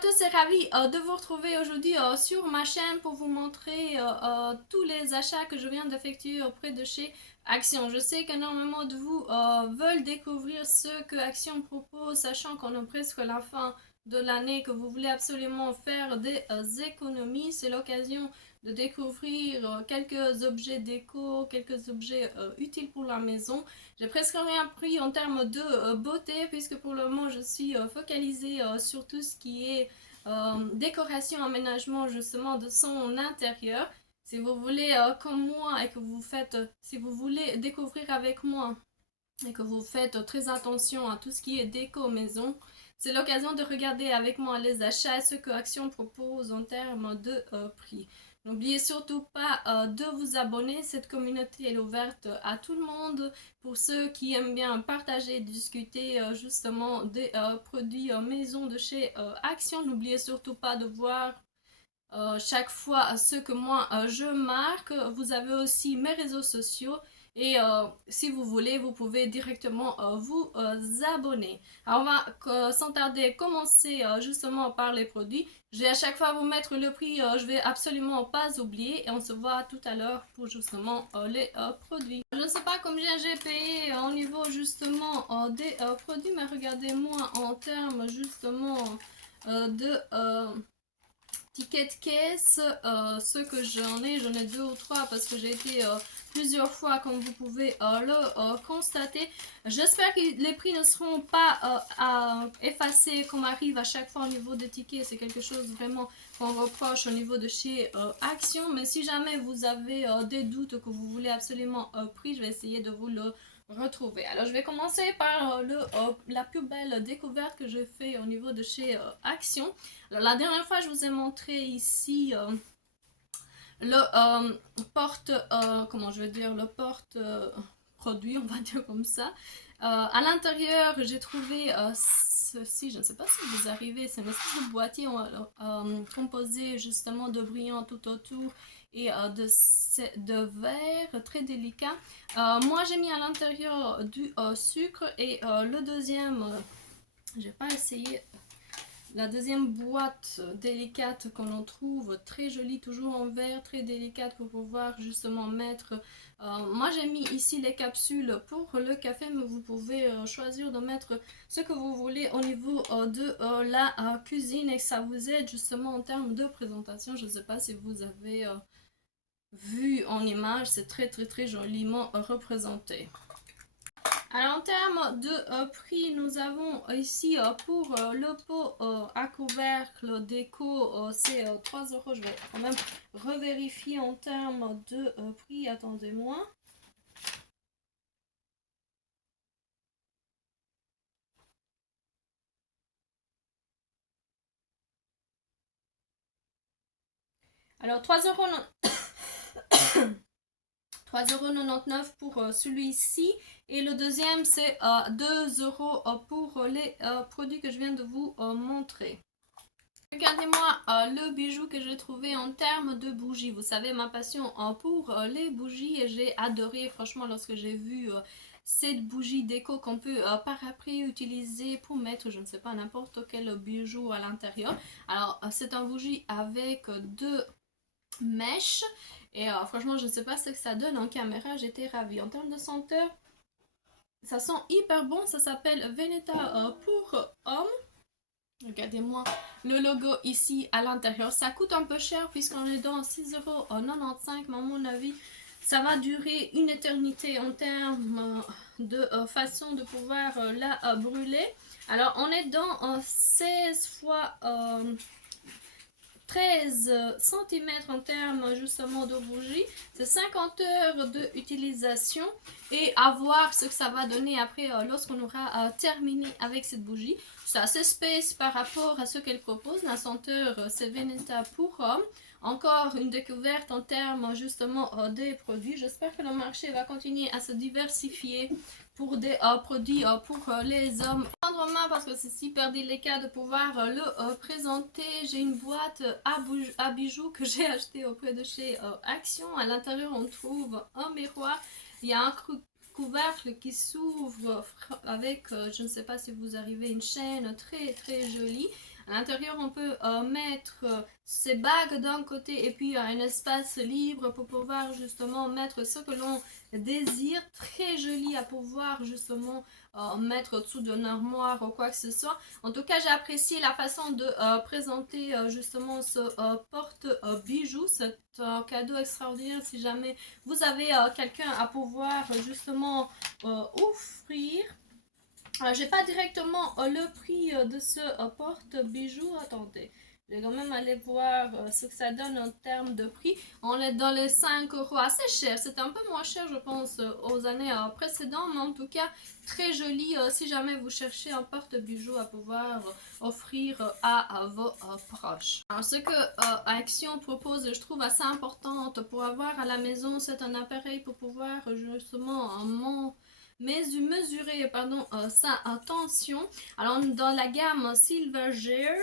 tous et ravi de vous retrouver aujourd'hui sur ma chaîne pour vous montrer tous les achats que je viens d'effectuer auprès de chez Action. Je sais qu'énormément de vous veulent découvrir ce que Action propose, sachant qu'on est presque à la fin de l'année, que vous voulez absolument faire des économies. C'est l'occasion de découvrir quelques objets déco, quelques objets utiles pour la maison. J'ai presque rien pris en termes de beauté, puisque pour le moment je suis focalisée sur tout ce qui est décoration, aménagement justement de son intérieur. Si vous voulez comme moi et que vous faites, si vous voulez découvrir avec moi et que vous faites très attention à tout ce qui est déco maison, c'est l'occasion de regarder avec moi les achats et ce que Action propose en termes de prix. N'oubliez surtout pas de vous abonner, cette communauté est ouverte à tout le monde. Pour ceux qui aiment bien partager et discuter justement des produits maison de chez Action, n'oubliez surtout pas de voir chaque fois ce que moi je marque. Vous avez aussi mes réseaux sociaux et si vous voulez, vous pouvez directement vous abonner. Alors on va sans tarder commencer justement par les produits. Je vais à chaque fois vous mettre le prix, je vais absolument pas oublier et on se voit tout à l'heure pour justement les produits. Je ne sais pas combien j'ai payé au niveau justement des produits, mais regardez-moi en termes justement de ticket de caisse, ceux que j'en ai deux ou trois parce que j'ai été plusieurs fois comme vous pouvez le constater. J'espère que les prix ne seront pas effacés comme arrive à chaque fois au niveau des tickets. C'est quelque chose vraiment qu'on reproche au niveau de chez Action. Mais si jamais vous avez des doutes que vous voulez absolument prix, je vais essayer de vous le retrouver. Alors je vais commencer par la plus belle découverte que j'ai fait au niveau de chez Action. Alors, la dernière fois je vous ai montré ici le porte, comment je vais dire, le porte produit, on va dire comme ça. À l'intérieur j'ai trouvé ceci, je ne sais pas si vous arrivez, c'est une espèce de boîtier composé justement de brillants tout autour et de verre très délicat. Moi j'ai mis à l'intérieur du sucre et le deuxième, j'ai pas essayé. La deuxième boîte délicate qu'on en trouve, très jolie, toujours en verre, très délicate pour pouvoir justement mettre. Moi j'ai mis ici les capsules pour le café, mais vous pouvez choisir de mettre ce que vous voulez au niveau de la cuisine et ça vous aide justement en termes de présentation. Je ne sais pas si vous avez vu en image, c'est très joliment représenté. Alors en termes de prix, nous avons ici pour le pot à couvercle déco, c'est 3 euros. Je vais quand même revérifier en termes de prix, attendez-moi. Alors 3,99 € pour celui-ci et le deuxième c'est 2 € pour les produits que je viens de vous montrer. Regardez-moi le bijou que j'ai trouvé en termes de bougies. Vous savez ma passion pour les bougies et j'ai adoré franchement lorsque j'ai vu cette bougie déco qu'on peut par après utiliser pour mettre, je ne sais pas, n'importe quel bijou à l'intérieur. Alors c'est un bougie avec deux mèches et franchement je ne sais pas ce que ça donne en caméra, j'étais ravie. En termes de senteur, ça sent hyper bon, ça s'appelle Veneta pour homme. Regardez-moi le logo ici à l'intérieur. Ça coûte un peu cher puisqu'on est dans 6,95 €. Mais à mon avis, ça va durer une éternité en termes de façon de pouvoir la brûler. Alors, on est dans 16 fois 13 cm en termes justement de bougie. C'est 50 heures d'utilisation et à voir ce que ça va donner après lorsqu'on aura terminé avec cette bougie. C'est assez space par rapport à ce qu'elle propose. La senteur c'est Veneta pour homme. Encore une découverte en termes justement des produits. J'espère que le marché va continuer à se diversifier pour des produits pour les hommes. Prendre en main parce que c'est super délicat de pouvoir le présenter. J'ai une boîte à bijoux que j'ai acheté auprès de chez Action. À l'intérieur on trouve un miroir. Il y a un couvercle qui s'ouvre avec, je ne sais pas si vous arrivez, une chaîne très jolie. À l'intérieur, on peut mettre ses bagues d'un côté et puis un espace libre pour pouvoir justement mettre ce que l'on désire. Très joli à pouvoir justement mettre au-dessous d'une armoire ou quoi que ce soit. En tout cas, j'ai apprécié la façon de présenter justement ce porte-bijoux. C'est un cadeau extraordinaire si jamais vous avez quelqu'un à pouvoir justement offrir. J'ai pas directement le prix de ce porte-bijoux. Attendez, je vais quand même aller voir ce que ça donne en termes de prix. On est dans les 5 euros, assez cher. C'était un peu moins cher, je pense, aux années précédentes, mais en tout cas, très joli si jamais vous cherchez un porte-bijoux à pouvoir offrir à vos proches. Alors, ce que Action propose, je trouve assez importante pour avoir à la maison, c'est un appareil pour pouvoir justement mesurer sa tension. Alors dans la gamme Silver Gear,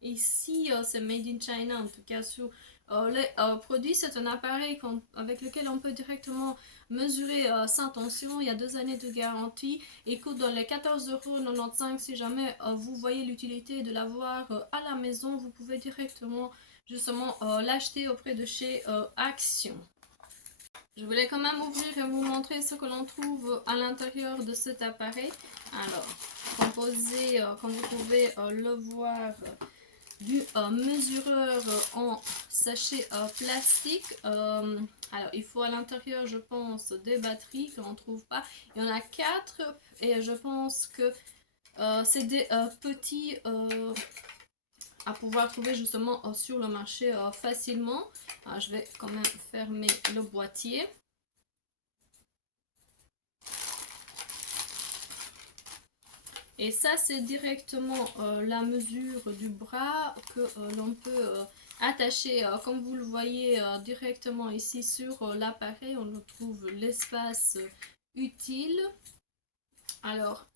ici c'est Made in China en tout cas sur les produits, c'est un appareil avec lequel on peut directement mesurer sa tension. Il y a 2 années de garantie et coûte dans les 14,95 € si jamais vous voyez l'utilité de l'avoir à la maison. Vous pouvez directement justement l'acheter auprès de chez Action. Je voulais quand même ouvrir et vous montrer ce que l'on trouve à l'intérieur de cet appareil. Alors, composé, comme vous pouvez le voir, du mesureur en sachet plastique. Alors, il faut à l'intérieur, je pense, des batteries que l'on ne trouve pas. Il y en a 4 et je pense que c'est des petits à pouvoir trouver justement sur le marché facilement. Alors, je vais quand même fermer le boîtier. Et ça, c'est directement la mesure du bras que l'on peut attacher. Comme vous le voyez directement ici sur l'appareil, on trouve l'espace utile. Alors,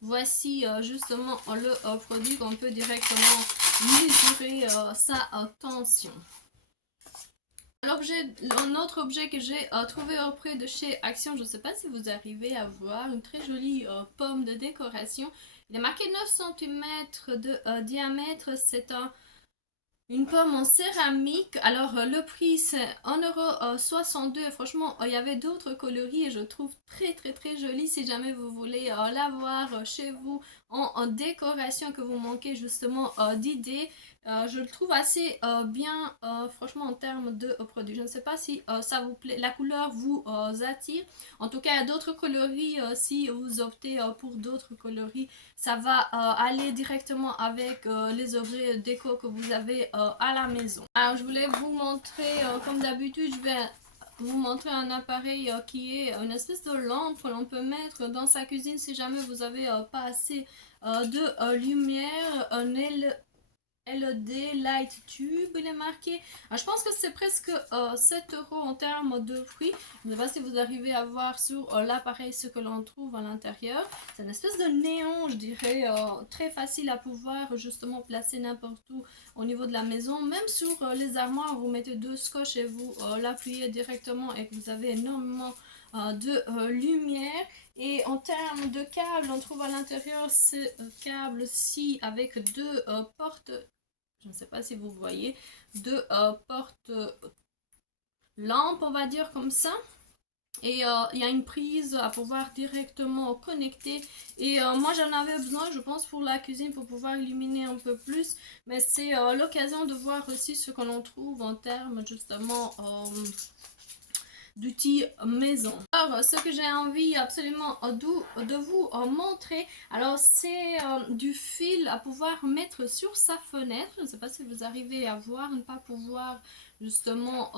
voici justement le produit qu'on peut directement mesurer sa tension. Un autre objet que j'ai trouvé auprès de chez Action, je ne sais pas si vous arrivez à voir, une très jolie pomme de décoration. Il est marqué 9 cm de diamètre, c'est une pomme en céramique. Alors le prix c'est 1,62 €. Franchement, il y avait d'autres coloris et je trouve très joli si jamais vous voulez l'avoir chez vous en décoration, que vous manquez justement d'idées. Je le trouve assez bien, franchement, en termes de produits. Je ne sais pas si ça vous plaît, la couleur vous attire. En tout cas, il y a d'autres coloris. Si vous optez pour d'autres coloris, ça va aller directement avec les objets déco que vous avez à la maison. Alors, je voulais vous montrer, comme d'habitude, je vais vous montrer un appareil qui est une espèce de lampe que l'on peut mettre dans sa cuisine si jamais vous avez pas assez de lumière. Un LED Light Tube, il est marqué. Alors, je pense que c'est presque 7 € en termes de prix. Je ne sais pas si vous arrivez à voir sur l'appareil ce que l'on trouve à l'intérieur. C'est une espèce de néon, je dirais, très facile à pouvoir justement placer n'importe où au niveau de la maison. Même sur les armoires, vous mettez 2 scotch et vous l'appuyez directement et que vous avez énormément de lumière. Et en termes de câbles, on trouve à l'intérieur ce câble-ci avec 2 portes. Je ne sais pas si vous voyez, 2 portes lampes, on va dire comme ça. Et il y a une prise à pouvoir directement connecter. Et moi j'en avais besoin, je pense, pour la cuisine, pour pouvoir illuminer un peu plus. Mais c'est l'occasion de voir aussi ce que l'on trouve en termes justement d'outils maison. Alors, ce que j'ai envie absolument de vous montrer, alors c'est du fil à pouvoir mettre sur sa fenêtre. Je ne sais pas si vous arrivez à voir, ne pas pouvoir justement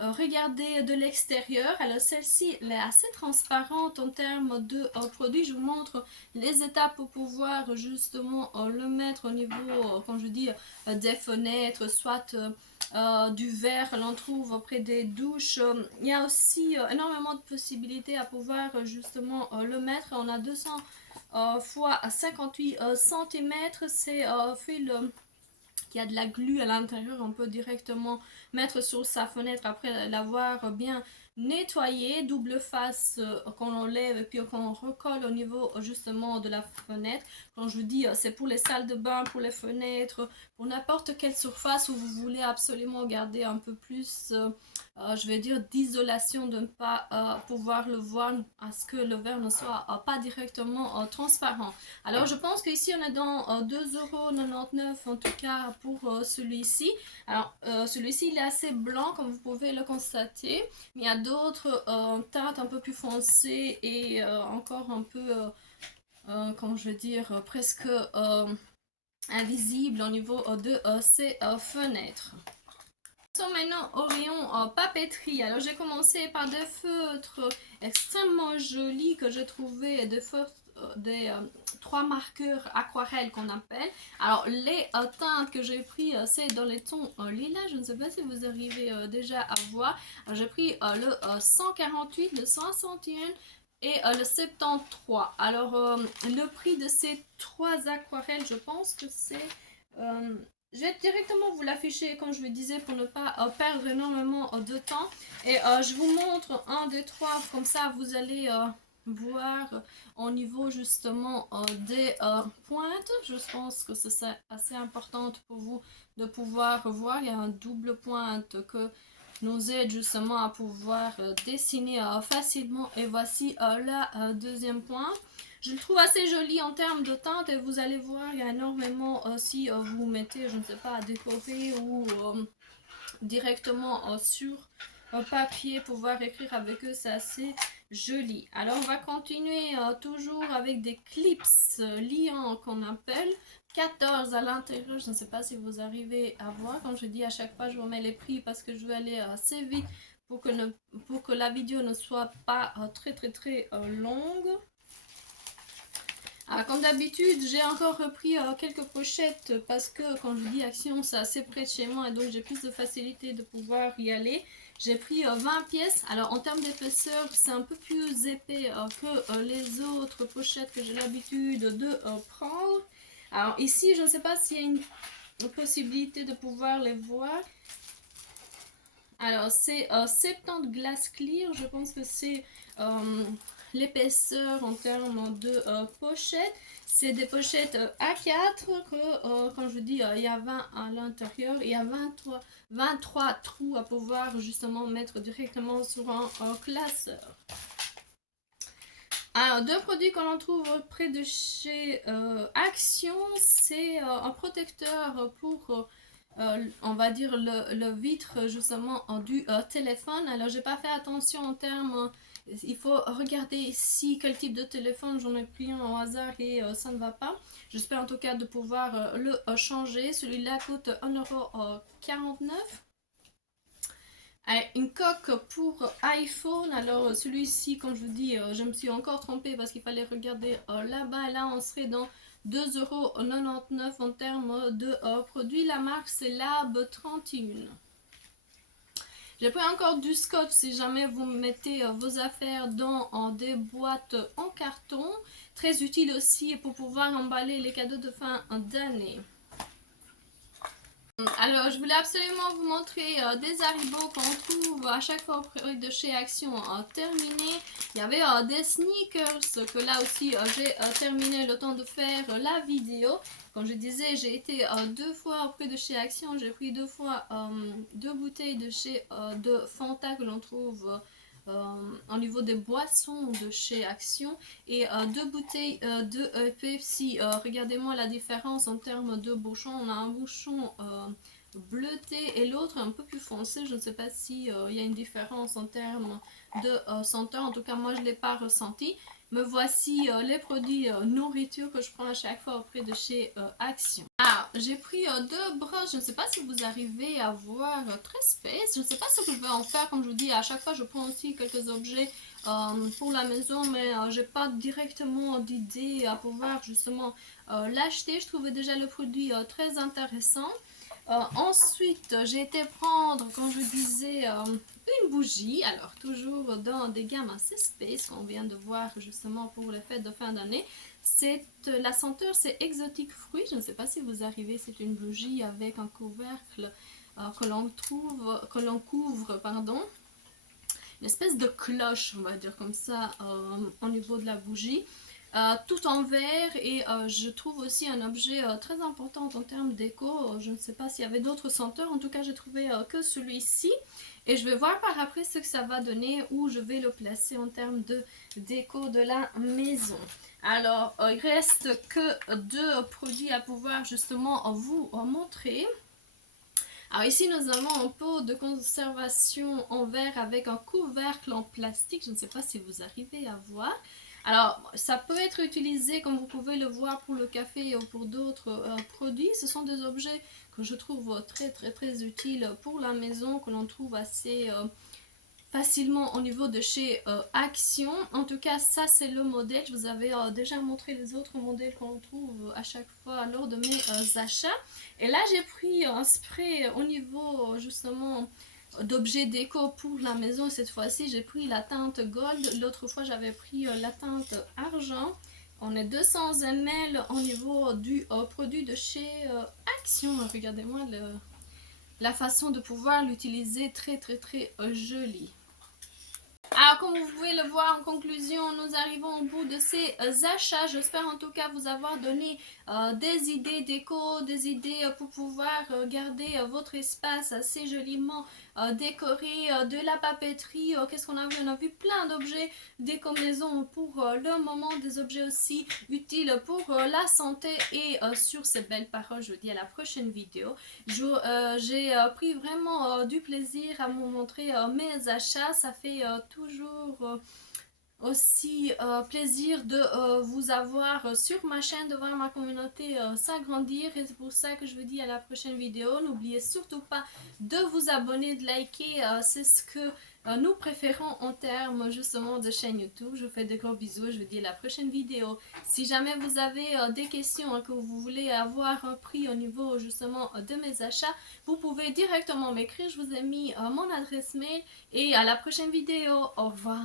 regarder de l'extérieur. Alors celle-ci, elle est assez transparente en termes de produit. Je vous montre les étapes pour pouvoir justement le mettre au niveau, quand je dis des fenêtres, soit du verre, l'on trouve auprès des douches. Il y a aussi énormément de possibilités à pouvoir justement le mettre. On a 200 fois 58 cm. C'est fil qui a de la glu à l'intérieur. On peut directement mettre sur sa fenêtre après l'avoir bien nettoyer, double face qu'on enlève et puis qu'on recolle au niveau justement de la fenêtre. Quand je vous dis c'est pour les salles de bain, pour les fenêtres, pour n'importe quelle surface où vous voulez absolument garder un peu plus je vais dire d'isolation, de ne pas pouvoir le voir, à ce que le verre ne soit pas directement transparent. Alors je pense qu'ici on est dans 2,99 € en tout cas pour celui-ci. Alors celui-ci il est assez blanc comme vous pouvez le constater, mais il y a d'autres teintes un peu plus foncées et encore un peu, comment je veux dire, presque invisibles au niveau de ces fenêtres. Maintenant au rayon papeterie. Alors j'ai commencé par des feutres extrêmement jolis que j'ai trouvé, des feutres, des 3 marqueurs aquarelles qu'on appelle. Alors les teintes que j'ai pris c'est dans les tons lilas, je ne sais pas si vous arrivez déjà à voir. J'ai pris le 148, le 61 et le 73. Alors le prix de ces 3 aquarelles, je pense que c'est... je vais directement vous l'afficher comme je vous disais pour ne pas perdre énormément de temps. Et je vous montre un des 3, comme ça vous allez voir au niveau justement des pointes. Je pense que c'est assez important pour vous de pouvoir voir. Il y a un double pointe que nous aide justement à pouvoir dessiner facilement. Et voici la deuxième pointe. Je le trouve assez joli en termes de teinte et vous allez voir, il y a énormément, si vous mettez, je ne sais pas, à décorer ou directement sur papier, pouvoir écrire avec eux, c'est assez joli. Alors on va continuer toujours avec des clips liants qu'on appelle 14 à l'intérieur. Je ne sais pas si vous arrivez à voir. Comme je dis, à chaque fois je vous mets les prix parce que je veux aller assez vite pour que la vidéo ne soit pas très longue. Alors, comme d'habitude, j'ai encore repris quelques pochettes parce que, quand je vous dis Action, c'est assez près de chez moi et donc j'ai plus de facilité de pouvoir y aller. J'ai pris 20 pièces. Alors, en termes d'épaisseur, c'est un peu plus épais que les autres pochettes que j'ai l'habitude de prendre. Alors, ici, je ne sais pas s'il y a une possibilité de pouvoir les voir. Alors, c'est 70 glace clear. Je pense que c'est l'épaisseur en termes de pochettes. C'est des pochettes A4 que, quand je vous dis, il y a 20 à l'intérieur. Il y a 23 trous à pouvoir justement mettre directement sur un classeur. Alors, 2 produits qu'on en trouve près de chez Action, c'est un protecteur pour... on va dire le vitre justement du téléphone. Alors j'ai pas fait attention en termes, il faut regarder ici quel type de téléphone. J'en ai pris un au hasard et ça ne va pas. J'espère en tout cas de pouvoir le changer. Celui-là coûte 1,49 €. Une coque pour iPhone. Alors celui-ci, comme je vous dis, je me suis encore trompée parce qu'il fallait regarder là-bas. Là on serait dans 2,99 € en termes de produits. La marque c'est Lab 31. J'ai pris encore du scotch si jamais vous mettez vos affaires dans des boîtes en carton. Très utile aussi pour pouvoir emballer les cadeaux de fin d'année. Alors, je voulais absolument vous montrer des Haribo qu'on trouve à chaque fois auprès de chez Action terminé. Il y avait des sneakers que là aussi j'ai terminé le temps de faire la vidéo. Comme je disais, j'ai été 2 fois auprès de chez Action. J'ai pris 2 fois 2 bouteilles de chez de Fanta que l'on trouve au niveau des boissons de chez Action et 2 bouteilles de Pepsi. Regardez-moi la différence en termes de bouchon. On a un bouchon bleuté et l'autre un peu plus foncé. Je ne sais pas si il y a une différence en termes de senteur. En tout cas, moi je ne l'ai pas ressenti. Me voici les produits nourriture que je prends à chaque fois auprès de chez Action. Ah, j'ai pris 2 brosses. Je ne sais pas si vous arrivez à voir très space. Je ne sais pas ce que je vais en faire. Comme je vous dis, à chaque fois je prends aussi quelques objets pour la maison, mais j'ai pas directement d'idée à pouvoir justement l'acheter. Je trouvais déjà le produit très intéressant. Ensuite, j'ai été prendre, comme je disais, une bougie. Alors, toujours dans des gammes assez space qu'on vient de voir justement pour les fêtes de fin d'année. La senteur, c'est exotique fruit. Je ne sais pas si vous arrivez, c'est une bougie avec un couvercle que l'on couvre, pardon. une espèce de cloche, on va dire comme ça, au niveau de la bougie. Tout en verre et je trouve aussi un objet très important en termes d'éco. Je ne sais pas s'il y avait d'autres senteurs, en tout cas j'ai trouvé que celui-ci et je vais voir par après ce que ça va donner, où je vais le placer en termes de déco de la maison. Alors il reste que deux produits à pouvoir justement vous montrer. Alors ici nous avons un pot de conservation en verre avec un couvercle en plastique, je ne sais pas si vous arrivez à voir. Alors ça peut être utilisé comme vous pouvez le voir pour le café ou pour d'autres produits. Ce sont des objets que je trouve très utiles pour la maison, que l'on trouve assez facilement au niveau de chez Action. En tout cas, ça c'est le modèle. Je vous avais déjà montré les autres modèles qu'on trouve à chaque fois lors de mes achats. Et là, j'ai pris un spray au niveau justement d'objets déco pour la maison. Cette fois-ci, j'ai pris la teinte gold. L'autre fois, j'avais pris la teinte argent. On est 200 ml au niveau du produit de chez Action. Regardez-moi la façon de pouvoir l'utiliser, très jolie. Alors comme vous pouvez le voir, en conclusion, nous arrivons au bout de ces achats. J'espère en tout cas vous avoir donné des idées déco, des idées pour pouvoir garder votre espace assez joliment décoré, de la papeterie. Qu'est-ce qu'on a vu? On a vu plein d'objets déco maison pour le moment, des objets aussi utiles pour la santé. Et sur ces belles paroles, je vous dis à la prochaine vidéo. J'ai pris vraiment du plaisir à vous montrer mes achats. Ça fait toujours aussi plaisir de vous avoir sur ma chaîne, de voir ma communauté s'agrandir, et c'est pour ça que je vous dis à la prochaine vidéo. N'oubliez surtout pas de vous abonner, de liker, c'est ce que nous préférons en termes justement de chaîne YouTube. Je vous fais de gros bisous, je vous dis à la prochaine vidéo. Si jamais vous avez des questions, que vous voulez avoir un prix au niveau justement de mes achats, vous pouvez directement m'écrire. Je vous ai mis mon adresse mail et à la prochaine vidéo. Au revoir.